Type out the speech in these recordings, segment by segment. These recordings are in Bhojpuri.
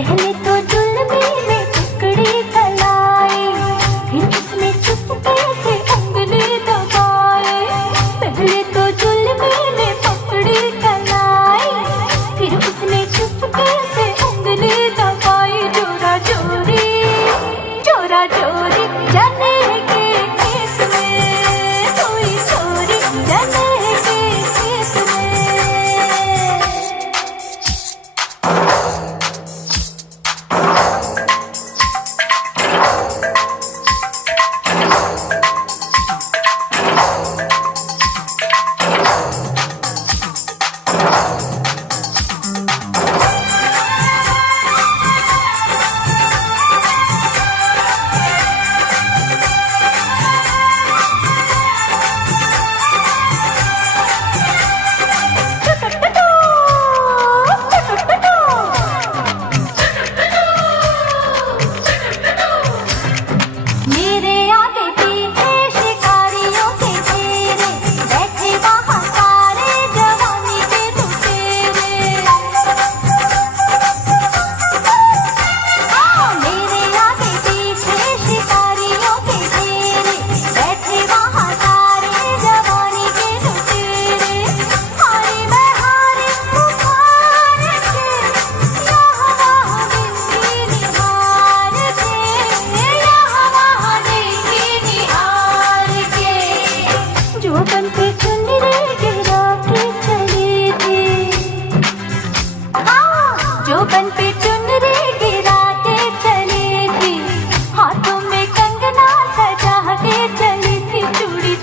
पहले तो जुल्मी में टुकड़ी कलाई, फिर उसने चुपके से उंगली दबाए। पहले तो जुल्मी में पकड़ी कलाई, फिर उसने चुपके से उंगली दबाई। जोरा जोरी जोरा जोरी जाने के खेत में, कोई चोरी जाने के खेत में। मेरे आगे पीछे शिकारियों के घेरे, बैठे वहाँ सारे जवानी के लुटेरे। मेरे आगे पीछे शिकारियों के घेरे, बैठे वहाँ सारे जवानी के लुटेरे। हारी मैं हारी पुकार के, यहाँ वहाँ देखी निहार के, यहाँ वहाँ देखी निहार के। जोबन पे चुनरी गिरा के चली थी, जोबन पे चुनरी गिरा के चली थी। हाथों में कंगना सजा के चली थी। चूड़ी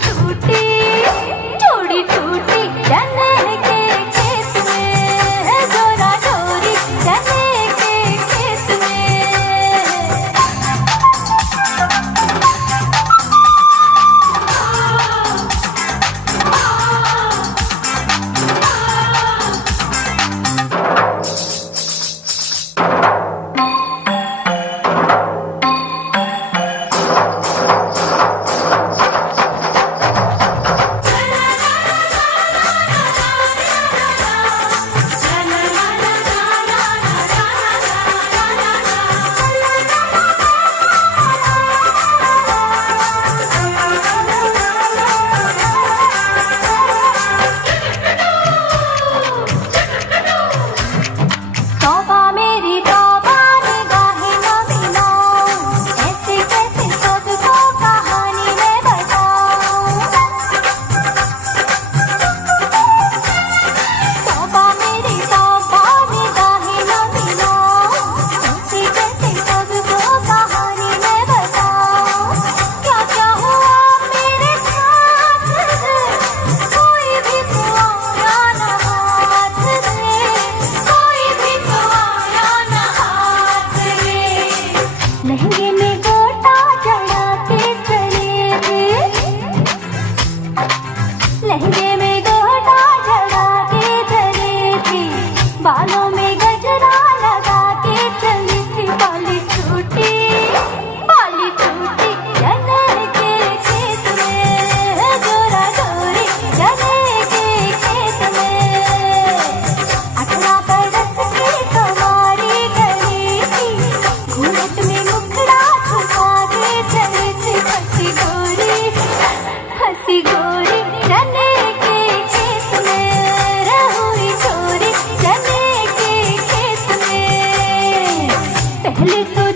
टूटी चने के खेत में, जोरा जोरी चने के खेत में। तौबा मेरी तौबा निगाहें न मिलाऊं, ऐसे कैसे सबको कहानी मैं बताऊं। तौबा मेरी तौबा निगाहें न मिलाऊं, ऐसे कैसे सबको कहानी मैं बताऊं। क्या क्या हुआ मेरे साथ रे, कोई भी तो आया न हाथ रे, कोई भी तो आया न हाथ रे। लहंगे में गोटा चढ़ा के चले थे, लहंगे में गोटा चढ़ा के चले थे। बालों में गजरा लगा के चली थी। बाली टूटी चने के खेत में, जोरा जोरी चने के खेत में। 18 बरस की कवारी गई थी, घूंघट में मुखड़ा छुपा के चली थी। फंसी गोरी चने के खेत में, रहुई चोरी चने के खेत में। पहले तो